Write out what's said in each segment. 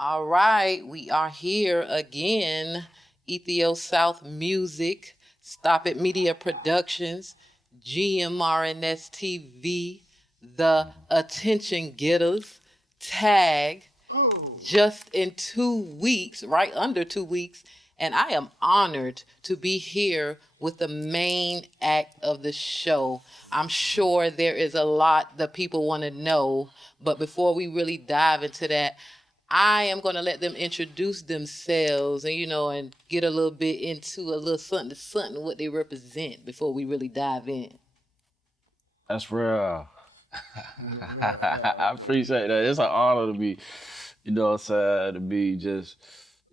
All right, we are here again. Ethiosouth Music, Stop It Media Productions, GMRNS TV, the Attn Gettas, Tag, just in 2 weeks, right under 2 weeks. And I am honored to be here with the main act of the show. I'm sure there is a lot that people want to know, but before we really dive into that, I am going to let them introduce themselves and get a little bit into a little something what they represent before we really dive in. That's real. I appreciate that. It's an honor to be, to be just,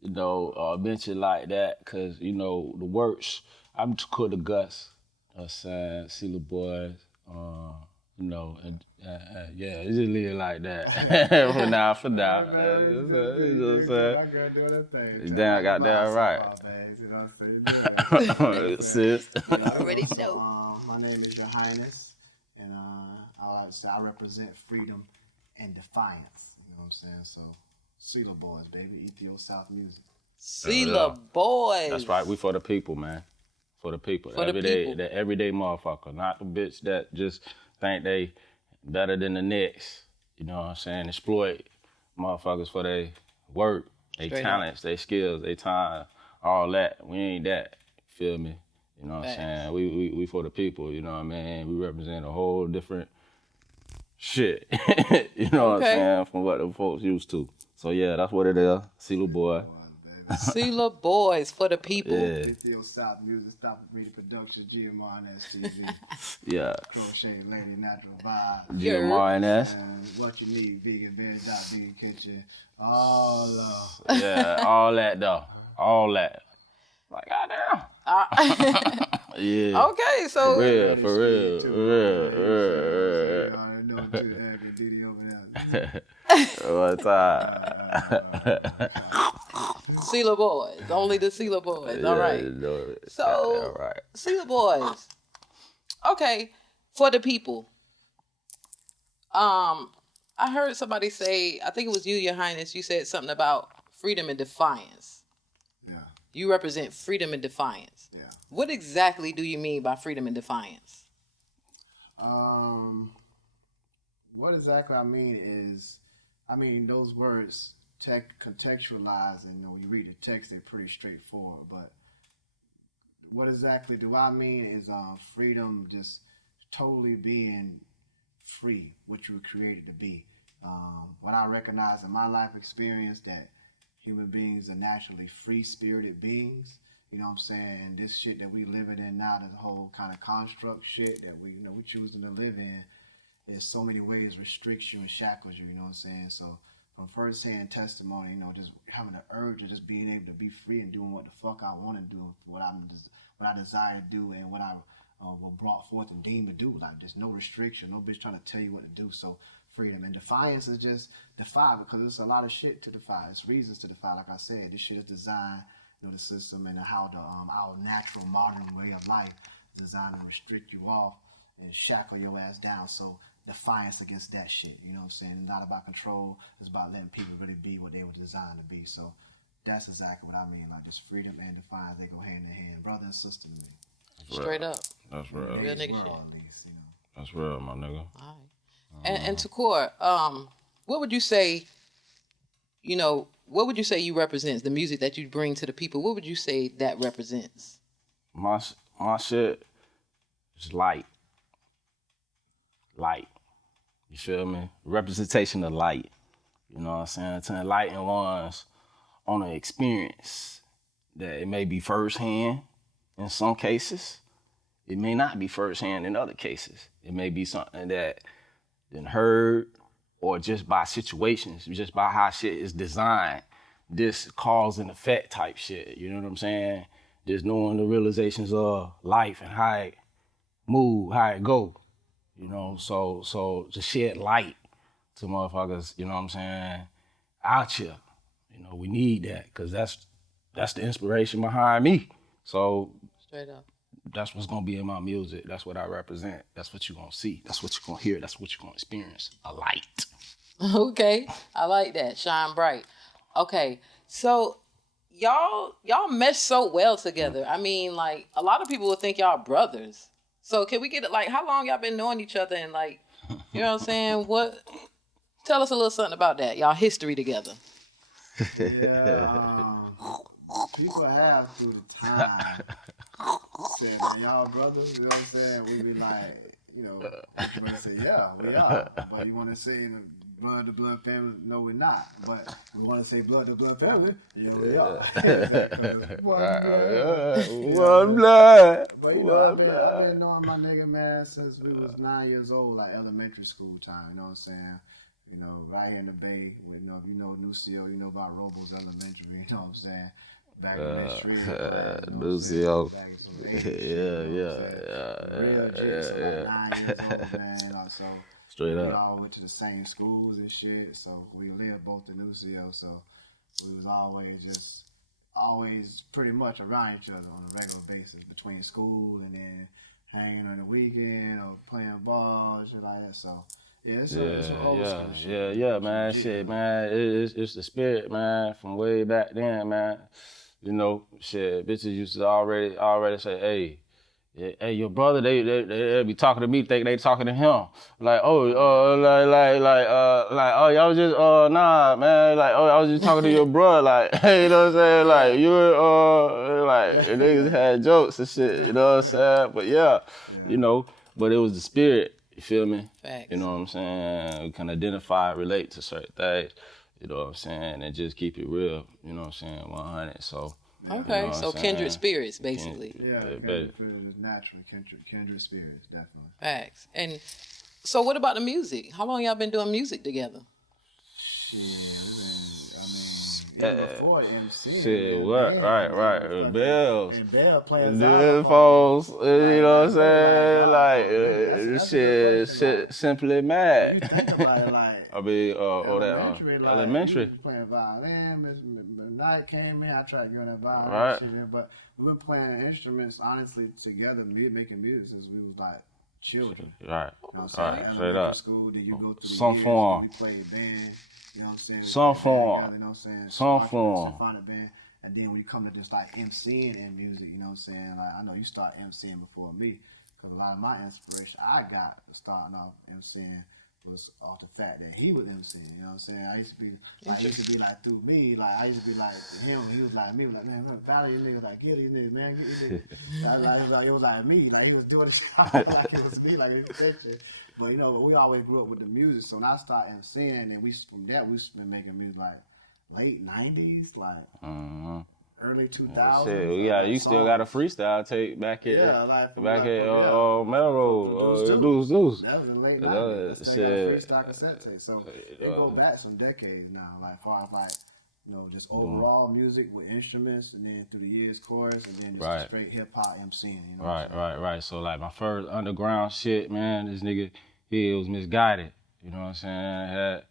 mentioned like that, because, the works, I'm Tikur the Gus, Selah Boyz, it's just live like that. for now. I gotta do that thing. Damn, I got that right. Sis. You already know. My name is Yourhighness, and I like to say I represent freedom and defiance. You know what I'm saying? So, Selah Boyz, baby, Ethiosouth music. Selah Boyz. That's right. We for the people, man. For the people. The everyday motherfucker, not the bitch that just think they better than the next. You know what I'm saying? Exploit motherfuckers for their work, their talents, their skills, their time, all that. We ain't that. Feel me? You know what I'm saying? We for the people, you know what I mean? We represent a whole different shit. You know what I'm saying? From what the folks used to. So yeah, that's what it is. Selah Boy. Selah Boyz for the people. Yeah. Ethiosouth music, Stop It Media Production, GMRNS TV. Yeah. Crochet Lady, Natural Vibe. GMRNS. And what you need, vegan, vegan kitchen. All Yeah, all that though. All that. Like, goddamn. Yeah. Okay, so. For real. One time. Selah Boyz, only the Selah Boyz. All right. So, right. Selah Boyz. Okay, for the people. I heard somebody say, I think it was you, Your Highness, you said something about freedom and defiance. Yeah. You represent freedom and defiance. Yeah. What exactly do you mean by freedom and defiance? What exactly I mean is, those words contextualize, and when you read the text, they're pretty straightforward. But what exactly do I mean is freedom, just totally being free, what you were created to be. What I recognize in my life experience, that human beings are naturally free-spirited beings. You know what I'm saying? And this shit that we living in now, this whole kind of construct shit that we choosing to live in, there's so many ways restricts you and shackles you, you know what I'm saying? So from first-hand testimony, just having the urge of just being able to be free and doing what the fuck I want to do, what I desire to do, and what I were brought forth and deemed to do. Like, there's no restriction, no bitch trying to tell you what to do. So freedom and defiance is just defy, because there's a lot of shit to defy. It's reasons to defy. Like I said, this shit is designed, the system and how our natural modern way of life is designed to restrict you off and shackle your ass down. So defiance against that shit, you know what I'm saying? It's not about control, it's about letting people really be what they were designed to be. So that's exactly what I mean. Like, just freedom and defiance, they go hand in hand, brother and sister to me. Straight up. That's real. Real nigga shit. At least, That's real, my nigga. All right. And Tikur, what would you say, what would you say you represents, the music that you bring to the people? What would you say that represents? My shit is light. Light. You feel me? Representation of light. You know what I'm saying? To enlighten ones on an experience that it may be firsthand in some cases. It may not be firsthand in other cases. It may be something that been heard, or just by situations, just by how shit is designed. This cause and effect type shit. You know what I'm saying? Just knowing the realizations of life and how it move, how it go. So to shed light to motherfuckers, you know what I'm saying, out here. We need that, because that's the inspiration behind me. So straight up. That's what's gonna be in my music. That's what I represent. That's what you're gonna see. That's what you're gonna hear. That's what you're gonna experience. A light. Okay, I like that. Shine bright. Okay, so y'all mesh so well together. I mean, like a lot of people would think y'all brothers. So can we get it? Like, how long y'all been knowing each other? And like, you know what I'm saying? What? Tell us a little something about that. Y'all history together. Yeah, people have through the time said, man, y'all brothers, you know what I'm saying? We be like, you know, you want to say, yeah, we are. But you want to say, you know, blood to blood family, no, we're not. But we want to say blood to blood family, yeah, we are. One blood. But you know, I've been knowing my nigga, man, since we was 9 years old, like elementary school time, you know what I'm saying? You know, right here in the Bay, with, you know, if you know Nucio, you know about Robles Elementary, you know what I'm saying? Back in the street. Nucio. Real G's, like 9 years old, man. You know, so Straight up. we all went to the same schools and shit, so we lived both in Nucio, so we was always pretty much around each other on a regular basis between school and then hanging on the weekend or playing ball, shit like that, so. Yeah, it's some old school shit. Yeah, man. Shit, man. It's the spirit, man, from way back then, man. You know, shit, bitches used to already say, hey, your brother, they be talking to me, think they talking to him. Like, oh, y'all was just, nah, man. Like, oh, I was just talking to your brother. Like, hey, you know what I'm saying? Like, you and niggas had jokes and shit, you know what I'm saying? But yeah, you know, but it was the spirit. You feel me? Facts. You know what I'm saying? We can identify, relate to certain things, you know what I'm saying? And just keep it real, you know what I'm saying? 100. So, okay, you know so kindred spirits, basically. Kindred spirits is natural. Kindred spirits, definitely. Facts. And so what about the music? How long y'all been doing music together? Even before MC. Shit, what? Right. Bells. And Bell playing xylophones. You know what I'm saying? Like, shit, simply mad. You think about it, like. I mean, elementary. Playing violin. Miss Night came in. I tried getting that violin. Right. Shit, but we've been playing instruments, honestly, together, making music since we was like children. Right. You know what I'm saying? Straight up. School, then you go through Some years, form. We played band. You know what I'm saying? Some form. Together, you know what I'm saying? Some form. Symphonic band. And then when you come to just like MCing and music, you know what I'm saying? Like, I know you start MCing before me, because a lot of my inspiration I got starting off MCing was off the fact that he was MCing. You know what I'm saying? I used to be like through me, like I used to be like him. He was like me, like, man, value these niggas, like get these niggas, man, get these niggas. It was like me, like he was doing this like it was me, like his attention. But you know, we always grew up with the music, so when I started MCing, and from that we've been making music like late '90s, like early 2000s. Shit, you still got a freestyle tape back at Melrose, Deuce. That was in the late '90s. I still got a freestyle cassette tape, so it go back some decades now. Like far as like, you know, just overall music with instruments, and then through the years chorus, and then just straight hip hop MCing. You know Right. So like my first underground shit, man, this nigga, he was misguided. You know what I'm saying?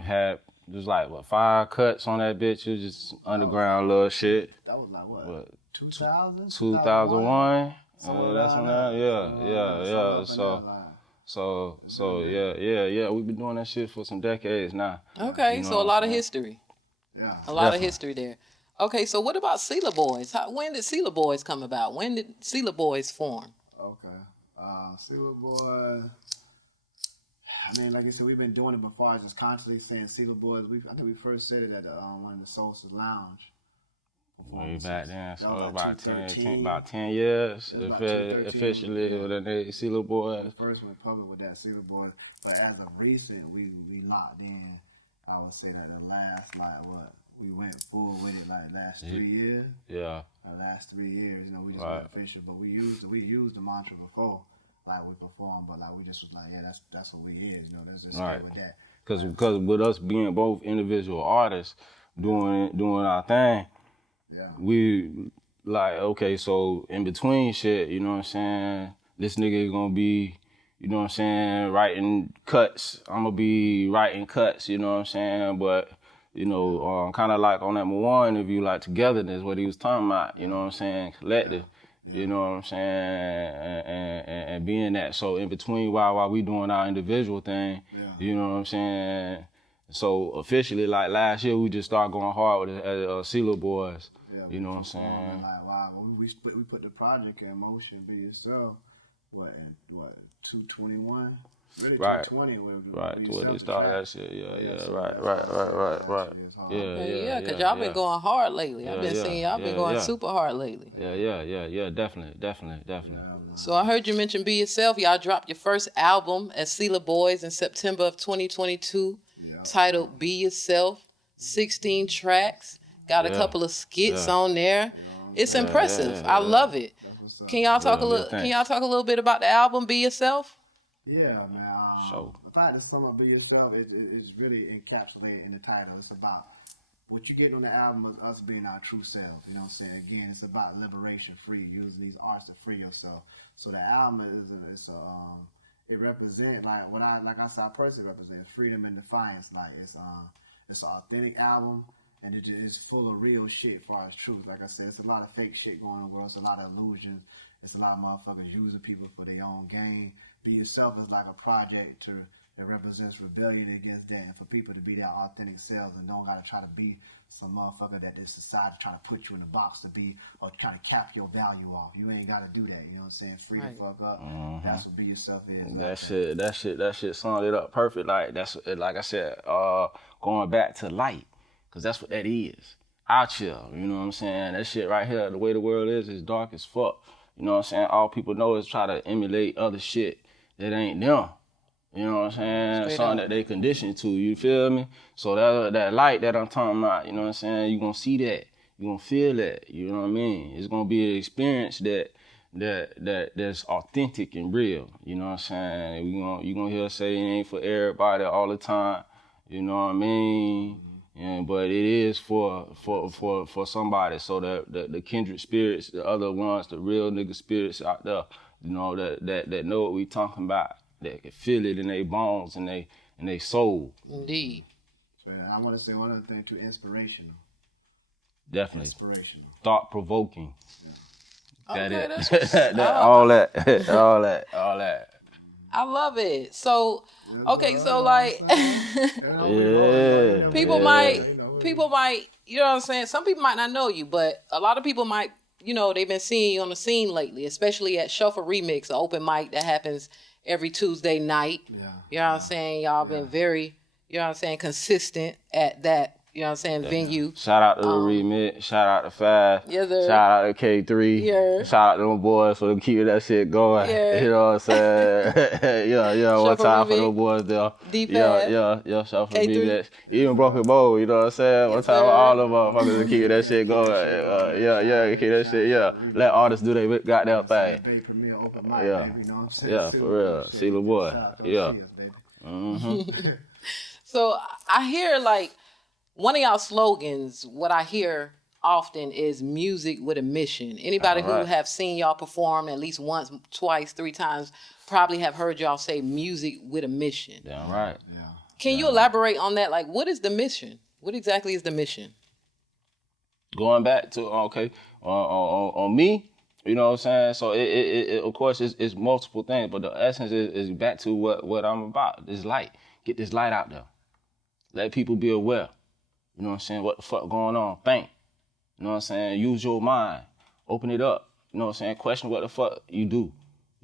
Had just like 5 cuts on that bitch. It was just underground little shit. That was like what 2000? 2001. That's when that. So we've been doing that shit for some decades now. Okay, so a lot of history. Yeah. A lot of history there. Okay, so what about Selah Boyz? When did Selah Boyz come about? When did Selah Boyz form? Okay. Selah Boyz, I mean, like I said, we've been doing it before, just constantly saying Selah Boyz. I think we first said it at one of the Soul's Lounge. Way back then, so about 10 years officially with the name Selah Boyz. We first went public with that Selah Boyz, but as of recent, we locked in. I would say that the last we went full with it like last 3 years. Yeah. Last 3 years, you know, we just went official, but we used the mantra before, like we performed, but like we just was like, yeah, that's what we is, you know, let's just stay with that. Because with us being both individual artists, doing our thing. Yeah. We like, okay, so in between shit, you know what I'm saying? This nigga gonna be, you know what I'm saying, writing cuts. I'm gonna be writing cuts, you know what I'm saying? But, you know, kind of like on that Moore interview, like togetherness, what he was talking about, you know what I'm saying? Collective, you know what I'm saying? And being that. So in between while we doing our individual thing, you know what I'm saying? So officially, like last year, we just started going hard with Selah Boyz. Yeah, You know what I'm saying? Like, wow, when we put the project in motion, Be Yourself, what 221? Really Right. 220. Right, Be to where they Yourself, started the that shit. Yeah, so right. it's hard. Yeah, because y'all been going hard lately. I've been seeing y'all been going yeah. super hard lately. Yeah, definitely. So I heard you mention Be Yourself. Y'all dropped your first album as Selah Boyz in September of 2022, titled Be Yourself, 16 tracks. Got a couple of skits on there. It's impressive. I love it. Can y'all talk a little? Can y'all talk a little bit about the album Be Yourself? Yeah, man. If I had to sum up Be Yourself, it's really encapsulated in the title. It's about what you get on the album is us being our true selves. You know what I'm saying? Again, it's about liberation, free, using these arts to free yourself. So the album it represents like I said, I personally represent freedom and defiance. Like it's an authentic album. And it is full of real shit as far as truth. Like I said, it's a lot of fake shit going on in the world. It's a lot of illusions. It's a lot of motherfuckers using people for their own gain. Be Yourself is like a project that represents rebellion against that, and for people to be their authentic selves and don't gotta try to be some motherfucker that this society trying to put you in a box to be or trying to cap your value off. You ain't gotta do that. You know what I'm saying? Free the fuck up. That's what Be Yourself is. That shit summed it up perfect. Like that's like I said, going back to light. Cause that's what that is. Out here, you know what I'm saying? That shit right here, the way the world is dark as fuck. You know what I'm saying? All people know is try to emulate other shit that ain't them. You know what I'm saying? Something that they conditioned to, you feel me? So that light that I'm talking about, you know what I'm saying? You gonna see that. You gonna feel that. You know what I mean? It's gonna be an experience that's authentic and real. You know what I'm saying? You gonna hear us say it ain't for everybody all the time. You know what I mean? Yeah, but it is for somebody, so that the kindred spirits, the other ones, the real nigga spirits out there, you know, that know what we talking about, that can feel it in their bones and they soul. Indeed. I want to say one other thing too, inspirational. Definitely. Inspirational. Thought provoking. Yeah. Okay, all that. I love it. So, okay, so like, people might, you know what I'm saying? Some people might not know you, but a lot of people might, you know, they've been seeing you on the scene lately, especially at Shuffle Remix, an open mic that happens every Tuesday night. Yeah. You know what I'm saying? Y'all been very, you know what I'm saying, consistent at that. You know what I'm saying? Venue. Shout out to the remix. Shout out to Five. Yes, sir. Shout out to K3. Yeah. Shout out to them boys for keeping that shit going. Yeah. You know what I'm saying? yeah. One time for them boys there. Yeah. Shout out for K3. Even Broken Bow, you know what I'm saying? One time for all them motherfuckers to keep that shit going. Keep that shit, Let artists do their goddamn thing. Yeah, for real. Selah Boyz. Yeah. So I hear like, one of y'all slogans, what I hear often is music with a mission. Anybody who have seen y'all perform at least once, twice, 3 times, probably have heard y'all say music with a mission. Damn right. Yeah. Can you elaborate on that? Like, what is the mission? What exactly is the mission? Going back to, on me, you know what I'm saying? So it of course, it's multiple things, but the essence is back to what I'm about, this light. Get this light out there. Let people be aware. You know what I'm saying? What the fuck going on? Think. You know what I'm saying? Use your mind. Open it up. You know what I'm saying? Question what the fuck you do.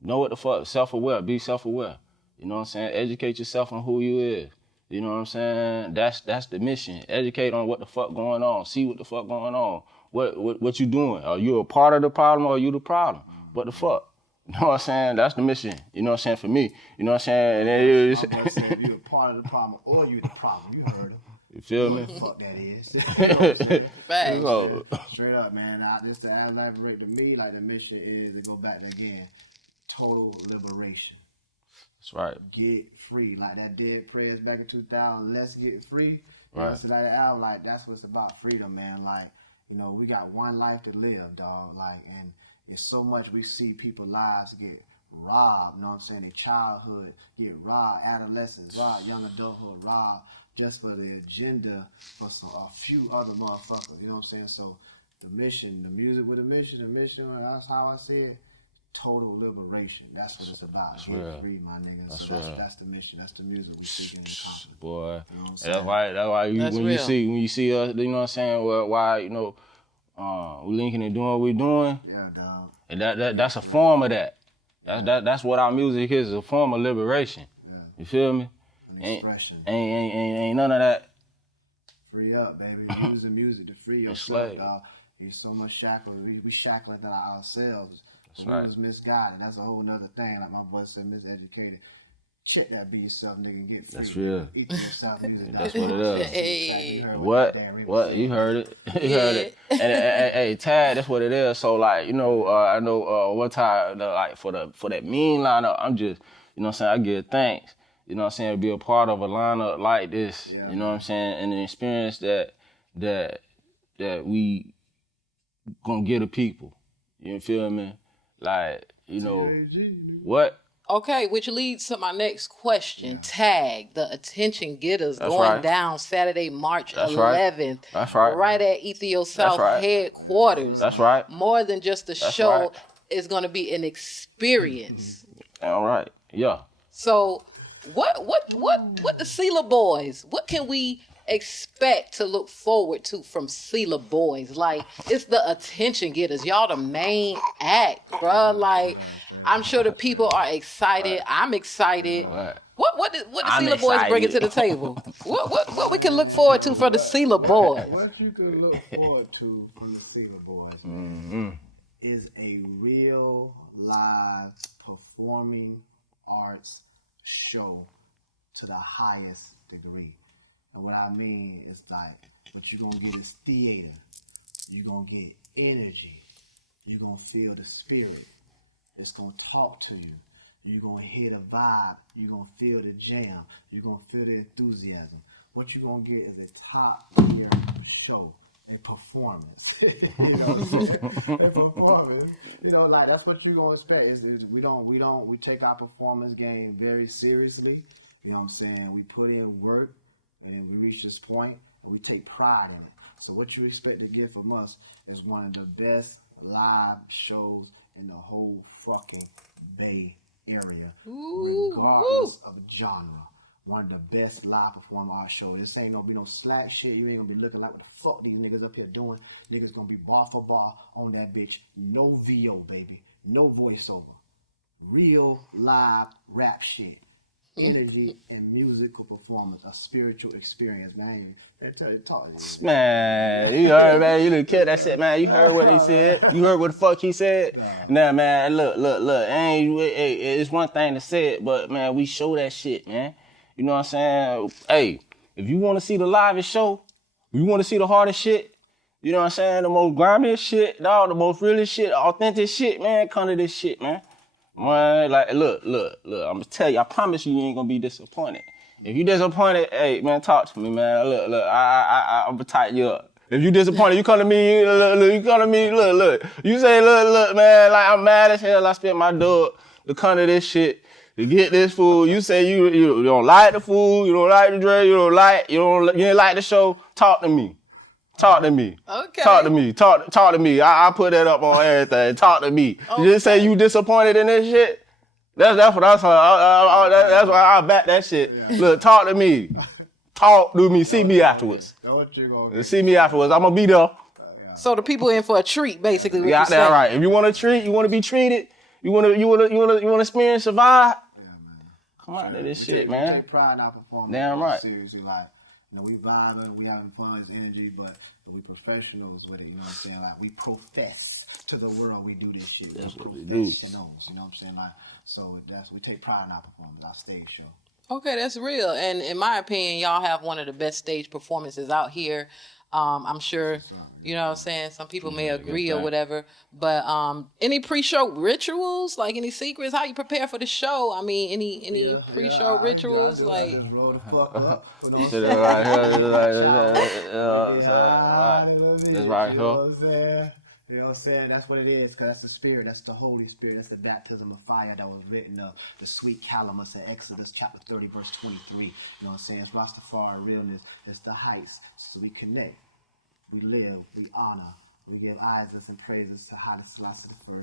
Know what the fuck. Self-aware. Be self-aware. You know what I'm saying? Educate yourself on who you is. You know what I'm saying? That's the mission. Educate on what the fuck going on. See what the fuck going on. What you doing? Are you a part of the problem or are you the problem? What the fuck? You know what I'm saying? That's the mission. You know what I'm saying? For me. You know what I'm saying? And then you're a part of the problem or you the problem. You heard him. You feel me? What the fuck that is. You know what I'm saying? Straight up, man. Just to elaborate to me, like the mission is to go back again. Total liberation. That's right. Get free. Like that Dead Prayers back in 2000. Let's get free. Right. So that album, like that's what's about freedom, man. Like, you know, we got one life to live, dog. Like, and it's so much we see people's lives get robbed. You know what I'm saying? Their childhood get robbed. Adolescence robbed. Young adulthood robbed. Just for the agenda for a few other motherfuckers, you know what I'm saying? So the mission, the music with a mission, that's how I see it. total liberation. That's what it's about. That's real. Free, my nigga. That's so real. That's the mission. That's the music we seeking to accomplish. Boy, You know what I'm that's saying? why That's when real. you see us, you know what I'm saying? Why we linking and doing what we doing. Yeah, dog. And that's a form of that. That's what our music is, a form of liberation. Yeah. You feel me? An expression. Ain't none of that. Free up, baby. Using music to free yourself, slave. dog. There's so much shackles. We shackling ourselves. That's We right. was misguided. That's a whole nother thing. Like my boy said, miseducated. Check that, be yourself, nigga, and get free. That's real. Ethiosouth music. That's what it is. Hey. What? You heard it. You heard it. And hey, Tad, that's what it is. So like, I know one time like for that mean lineup, I'm just, you know what I'm saying, I give thanks. You know what I'm saying, to be a part of a lineup like this. Yeah. You know what I'm saying? And the experience that we gonna give to people. You feel me? Like, what? Okay, which leads to my next question. Tag, the Attention Gettas, That's going right. down Saturday, March That's right. 11th. That's right. Right at Ethiosouth That's right. headquarters. That's right. More than just a That's show, right. it's going to be an experience. All right. Yeah. So, what the Selah Boyz? What can we expect to look forward to from Selah Boyz? Like, it's the Attention Getters. Y'all the main act, bruh. Like, I'm sure the people are excited. I'm excited. Right. What the I'm Selah Boyz bringing to excited. the table? What we can look forward to for the Selah Boyz? What you could look forward to from the Selah Boyz is a real live performing arts show to the highest degree. And what I mean is like, what you're gonna get is theater. You're gonna get energy. You're gonna feel the spirit. It's gonna talk to you. You're gonna hear the vibe. You're gonna feel the jam. You're gonna feel the enthusiasm. What you're gonna get is a top-tier show, a performance. You know what I'm saying? A performance. Like that's what you're gonna expect. We take our performance game very seriously. You know what I'm saying? We put in work, and then we reach this point, and we take pride in it. So what you expect to get from us is one of the best live shows in the whole fucking Bay Area, regardless of genre. One of the best live performing art shows. This ain't gonna be no slack shit. You ain't gonna be looking like what the fuck these niggas up here doing. Niggas gonna be bar for bar on that bitch. No VO, baby. No voiceover. Real live rap shit. Energy and musical performance, a spiritual experience, man. Man, you heard, man. You done catch that shit, man. You heard what he said. You heard what the fuck he said. Nah, man. Look. It's one thing to say it, but man, we show that shit, man. You know what I'm saying? Hey, if you want to see the livest show, you want to see the hardest shit. You know what I'm saying? The most grimiest shit, dog. The most realest shit, authentic shit, man. Come to this shit, man. Man, like, look. I'm gonna tell you. I promise you ain't gonna be disappointed. If you disappointed, hey, man, talk to me, man. Look. I'm gonna tighten you up. If you disappointed, you come to me. Look. You come to me. Look. You say, look, man. Like I'm mad as hell. I spent my dog to come to this shit to get this food. You say you don't like the food. You don't like the drink. You didn't like the show. Talk to me. Okay. Talk to me. I put that up on everything. Talk to me. Okay. You just say you disappointed in this shit. That's what I saw. That's why I back that shit. Yeah. Look, talk to me. Talk to me. See me afterwards. See me afterwards. I'm gonna be there. So the people in for a treat, basically. Yeah, that's right. If you want a treat, you want to be treated. You want to experience a vibe. Yeah, man. Come on to this shit, man. We take pride in our performance. Damn right. Seriously, like. We vibing, we having fun, it's energy, but we professionals with it, you know what I'm saying? Like, we profess to the world we do this shit. That's what we do. Professionals, you know what I'm saying? Like, so we take pride in our performance, our stage show. Okay, that's real. And in my opinion, y'all have one of the best stage performances out here. I'm sure, you know what I'm saying? Some people may agree or whatever. But any pre-show rituals? Like any secrets? How you prepare for the show? I mean, any pre-show rituals? Like, just blow the fuck up. That's right here. You know what I'm saying? That's what it is, because that's the spirit. That's the Holy Spirit. That's the baptism of fire that was written of the sweet calamus in Exodus chapter 30, verse 23. You know what I'm saying? It's Rastafari realness. It's the Heightz. So we connect. We live. We honor. We give eyes and praises to Haile Selassie I,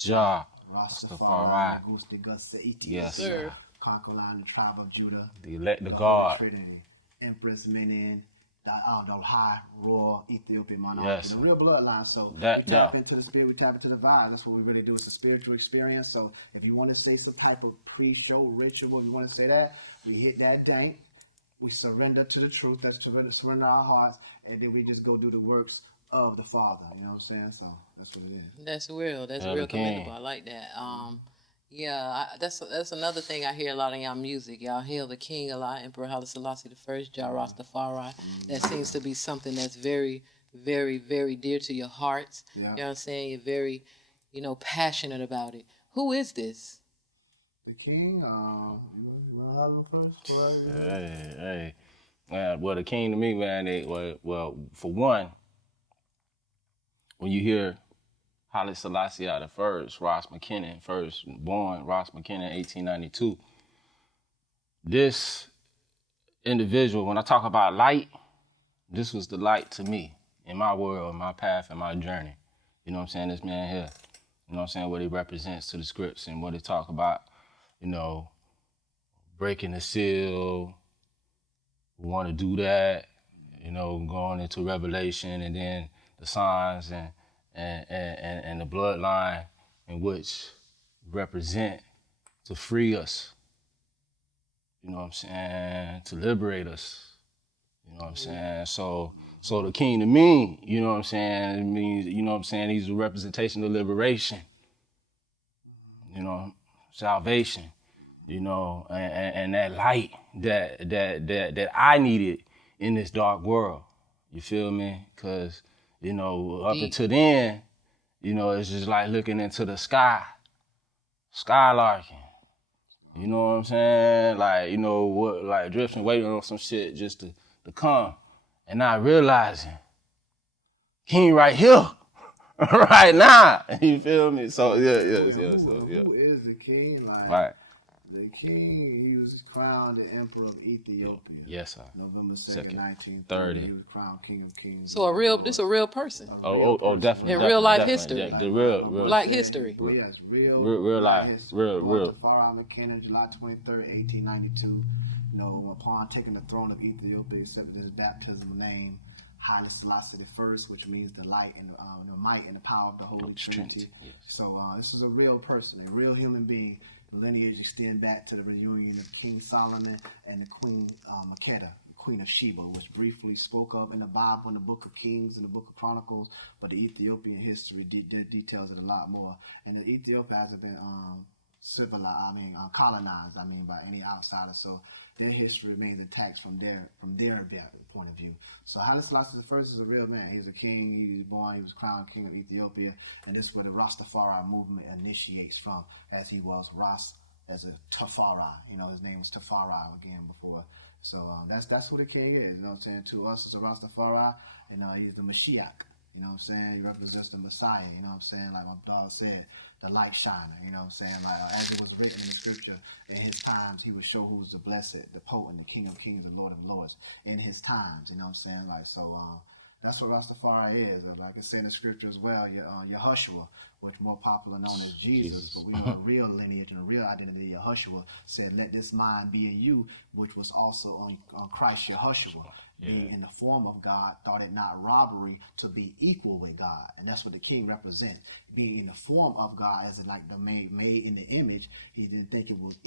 Jah Rastafari, Rastafari. Negus, Yes, Ethiosouth, sir. Conquerline, the tribe of Judah, The elect of the God. Holy Trinity, Empress Menin, the high royal Ethiopian monarchy, Yes. the real bloodline. So That- we tap yeah. into the spirit, we tap into the vibe. That's what we really do. It's a spiritual experience. So if you want to say some type of pre-show ritual, if you want to say that, we hit that dank. We surrender to the truth. That's to surrender our hearts, and then we just go do the works of the Father. You know what I'm saying? So that's what it is. That's real. That's Yeah, real the king. commendable. I like that. Yeah, that's another thing I hear a lot in y'all music. Y'all hail the king a lot, Emperor Haile Selassie I, Jah Rastafari. That seems to be something that's very, very, very dear to your hearts. Yeah. You know what I'm saying? You're very, passionate about it. Who is this? The king. You want to holler first? Hey. Well, the king to me, man, well, for one, when you hear Haile Selassie I, Ross McKinnon, first born Ross McKinnon, 1892. This individual, when I talk about light, this was the light to me in my world, my path, and my journey. You know what I'm saying? This man here, you know what I'm saying, what he represents to the scripts and what he talk about, breaking the seal. We want to do that, going into Revelation and then the signs and the bloodline in which represent to free us, you know what I'm saying, to liberate us, you know what I'm saying. So the king to me, you know what I'm saying, it means, you know what I'm saying, he's a representation of liberation, salvation, and that light that I needed in this dark world. You feel me? Because up until then, it's just like looking into the sky, skylarking. You know what I'm saying? Like, drifting, waiting on some shit just to come. And not realizing, king right here, right now. You feel me? So, Who is the king? Right. The king, he was crowned the emperor of Ethiopia. Yes, sir. November 2nd, 1930. 30. He was crowned king of kings. So this a real person. Oh, definitely. In real life definitely. history. The real. Black history. Yes, real life. history. Real. Tafari McKinnon, July 23rd, 1892. Upon taking the throne of Ethiopia, accepted his baptismal name, Haile Selassie I, which means the light and the might and the power of the Holy Trinity. Yes. So this is a real person, a real human being. The lineage extend back to the reunion of King Solomon and the Queen Makeda, the Queen of Sheba, which briefly spoke of in the Bible, in the Book of Kings, and the Book of Chronicles, but the Ethiopian history details it a lot more. And Ethiopia hasn't been colonized, by any outsider, so their history remains intact from their point of view. So Haile Selassie I is a real man. He's a king. He was born. He was crowned king of Ethiopia, and this is where the Rastafari movement initiates from, as he was Ras as a Tafari. His name was Tafari again before. So that's who the king is. You know what I'm saying? To us, it's a Rastafari, and he's the Mashiach. You know what I'm saying? He represents the Messiah. You know what I'm saying? Like my daughter said, the light shiner. You know what I'm saying? Like as it was written in the scripture, in his times, he would show who's the blessed, the potent, the King of Kings, the Lord of Lords. In his times, you know what I'm saying? Like so, that's what Rastafari is. Like I said in the scripture as well, Yahushua, which more popular known as Jesus, but we know the real lineage and the real identity of Yahushua said, "Let this mind be in you, which was also on Christ Yahushua." Being in the form of God, thought it not robbery to be equal with God. And that's what the king represents. Being in the form of God, as in like the made in the image, he didn't think it was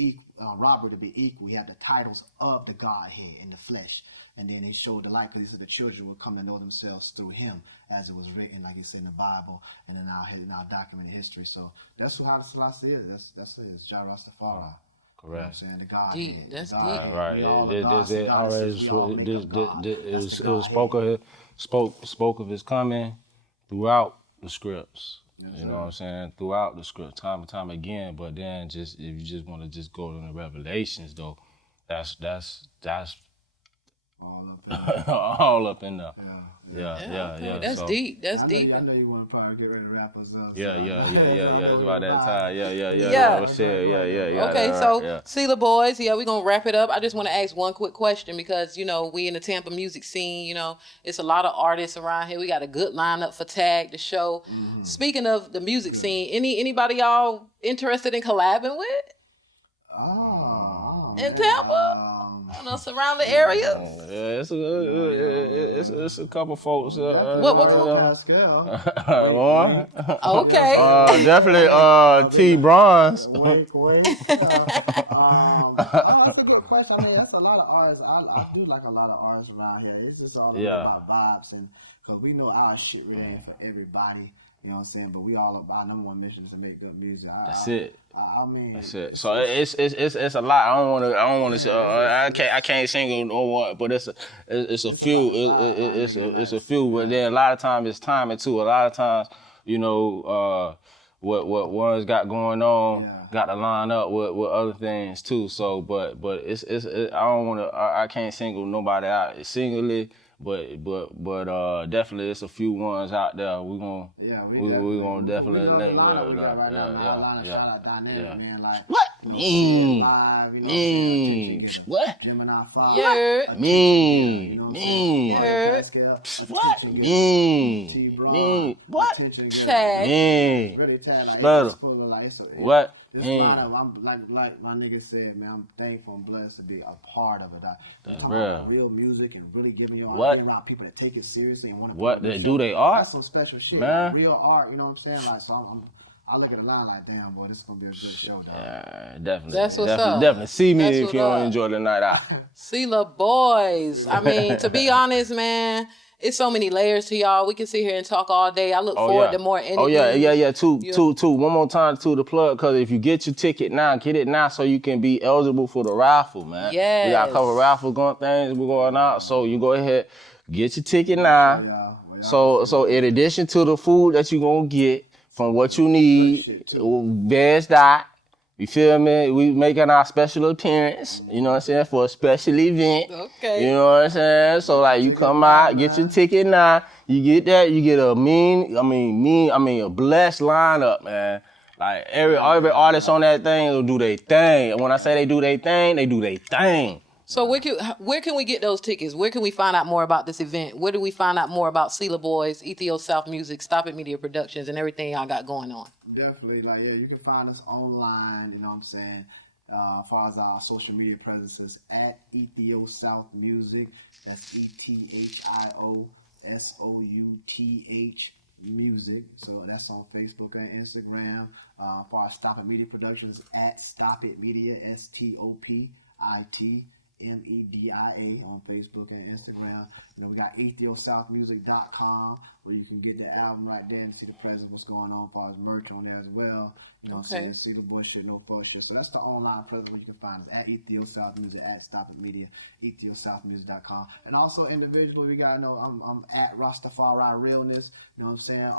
robbery to be equal. He had the titles of the Godhead in the flesh. And then he showed the light because he said the children would come to know themselves through him, as it was written, like he said in the Bible and in our documented history. So that's who Haile Selassie is. That's it. It's Jah Rastafari. Correct. You know what I'm saying? The God. Deep. That's deep. Right. It spoke of his coming throughout the scripts. Yes, you know what I'm saying? Throughout the script, time and time again. But then, if you just want to just go to the Revelations, though, that's all up in there. all up in there. Yeah. Yeah. That's so, deep. That's I deep. know you want to probably get ready to wrap us up. Yeah. It's about that time. Yeah. Yeah. Yeah. Okay, so Selah Boyz, we're gonna wrap it up. I just want to ask one quick question because we in the Tampa music scene. It's a lot of artists around here. We got a good lineup for Tag the show. Mm-hmm. Speaking of the music scene, anybody y'all interested in collabing with? In Tampa? Surrounding area. Yeah, it's a couple folks. What? Pascal. Okay. Definitely. T. Bronze. Wink. That's a good question. I mean, that's a lot of artists. I do like a lot of artists around here. It's just all about vibes, and because we know our shit really ain't for everybody. You know what I'm saying? But we all our number one mission is to make good music. That's it. I mean, that's it. So it's a lot. I don't want to. I can't single no one, but it's a few. It's a few. But then a lot of times it's timing too. A lot of times, what one's got going on got to line up with other things too. So, but it's I don't want to. I can't single nobody out singly. But definitely it's a few ones out there. We gonna definitely link with What? What? Gemini 5. What? Tag. Really tag. What? This lineup, I'm like my nigga said, man, I'm thankful and blessed to be a part of it. That's real music and really giving you all around people that take it seriously and want to. What they do? They art. That's some special shit, man. Real art. You know what I'm saying? Like, so I look at the line like, damn, boy, this is gonna be a good show, dog. Definitely. That's what's up. Definitely see me if you don't enjoy the night out. Selah Boyz. I mean, to be honest, man. It's so many layers to y'all. We can sit here and talk all day. I look forward to more interviews. Oh, yeah. Two. One more time to the plug, because if you get your ticket now, get it now so you can be eligible for the raffle, man. Yes. We got a couple raffle things we're going out, so you go ahead, get your ticket now. So in addition to the food that you're going to get from what you need, Veg Dot, you feel me? We making our special appearance, you know what I'm saying, for a special event. Okay. You know what I'm saying? So like you come out, get your ticket now. You get that, you get a a blessed lineup, man. Like every artist on that thing will do their thing. And when I say they do their thing, they do their thing. So where can we get those tickets? Where can we find out more about this event? Where do we find out more about Selah Boyz, Ethiosouth Music, Stop It Media Productions, and everything y'all got going on? Definitely, you can find us online, you know what I'm saying, as far as our social media presences at Ethiosouth Music. That's ETHIOSOUTH Music. So that's on Facebook and Instagram. As far as Stop It Media Productions, at Stop It Media, STOPIT. MEDIA on Facebook and Instagram. We got ethiosouthmusic.com where you can get the album right there and see the present, what's going on as far as merch on there as well. You know what I'm saying? See the bullshit, no bullshit. So that's the online present where you can find us at Ethiosouth Music, at Stop It Media, ethiosouthmusic.com. And also individually, we got I'm at Rastafari Realness. You know what I'm saying?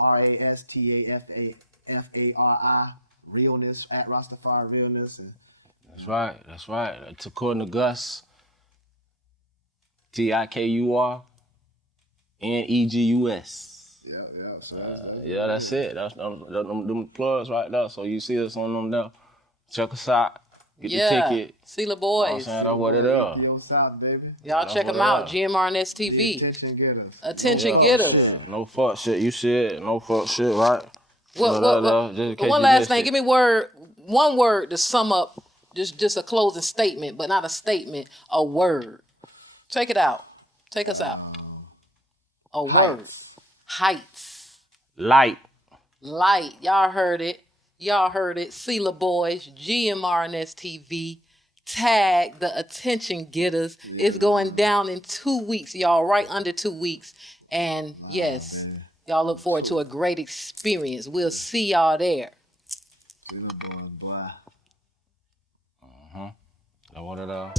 RASTAFARI Realness, at Rastafari Realness. And That's right. Tikur Negus, TIKUR, NEGUS. Yeah. So that's it. That's them plugs right there. So you see us on them there. Check us out. Get the ticket. Selah Boyz. That's what it is. Ethiosouth, baby. Y'all check them out. GMRNS TV. Attention Gettas. Attention Gettas. Yeah. No fuck shit. You said no fuck shit, right? One last thing. Give me one word to sum up. Just a closing statement, but not a statement. A word. Take it out. Take us out. A word. Heightz. Light. Y'all heard it. Selah Boyz, GMRNS TV. Tag the Attention Getters. It's going down in 2 weeks, y'all. Right under 2 weeks. And yes, y'all look forward to a great experience. We'll see y'all there. Selah Boyz, boy. I want it all.